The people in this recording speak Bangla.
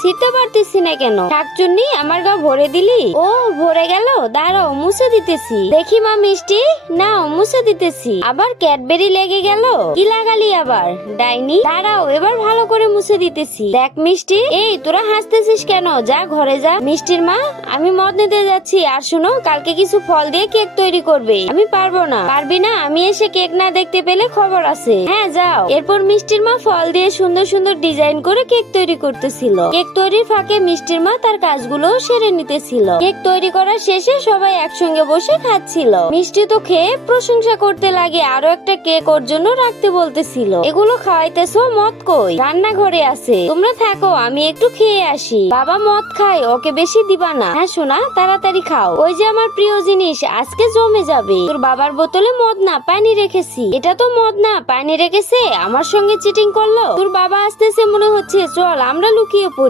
ছিঁড়তে পারতেছি না কেন? শাকচুন্নি আমার গা ভরে দিলি? ও ভরে গেল, দাঁড়াও মুছে দিতেছি। দেখি মা মিষ্টি, নাও মুছে দিতেছি। আবার ক্যাডবেরি লেগে গেল, কি লাগালি আবার? ডাইনি, দাঁড়াও এবার ভালো করে মুছে দিতেছি। দেখ মিষ্টি, এই তোরা হাসতেছিস কেন? যা ঘরে যা। মিষ্টির মা, আমি মদ নিতে যাচ্ছি। আর শুনো, কালকে কিছু ফল দিয়ে কেক তৈরি করবে। আমি পারবো না। পারবি না? আমি এসে কেক না দেখতে পেলে খবর আছে। হ্যাঁ যাও। এরপর মিষ্টির মা ফল দিয়ে সুন্দর সুন্দর ডিজাইন করে কেক তৈরি করতেছিল। কেক তৈরির ফাঁকে মিষ্টির মা তার কাজগুলো সেরে নিতেছিল। কেক তৈরি করার শেষে সবাই একসঙ্গে বসে খাচ্ছিল। মিষ্টি তো খেয়ে প্রশংসা করতে লাগে, আরো একটা কেক ওর জন্য রাখতে বলতেছিল। এগুলো খাওয়াইতেছো, মদ কই? রান্নাঘরে আছে, তোমরা থাকো, আমি একটু খেয়ে আসি। বাবা মদ খায়, ওকে বেশি দিবা না। হ্যাঁ সোনা, তাড়াতাড়ি খাও। ওই যে আমার প্রিয় জিনিস, আজকে জমে যাবে। তোর বাবার বোতলে মদ না পানি রেখেছি। এটা তো মদ না, পানি রেখেছে। আমার সঙ্গে চিটিং করলো। তোর বাবা আসতেছে মনে হচ্ছে, চল আমরা লুকিয়ে পড়ি।